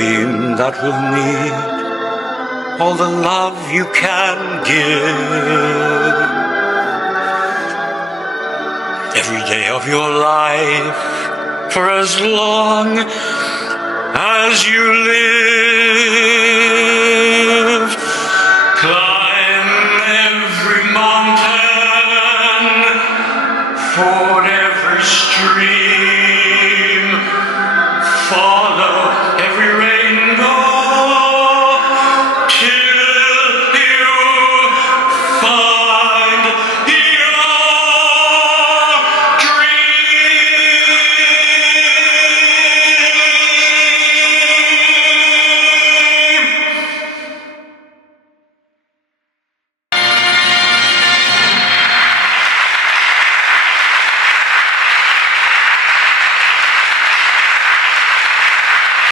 dream that will need all the love you can give. Every day of your life, for as long as you live.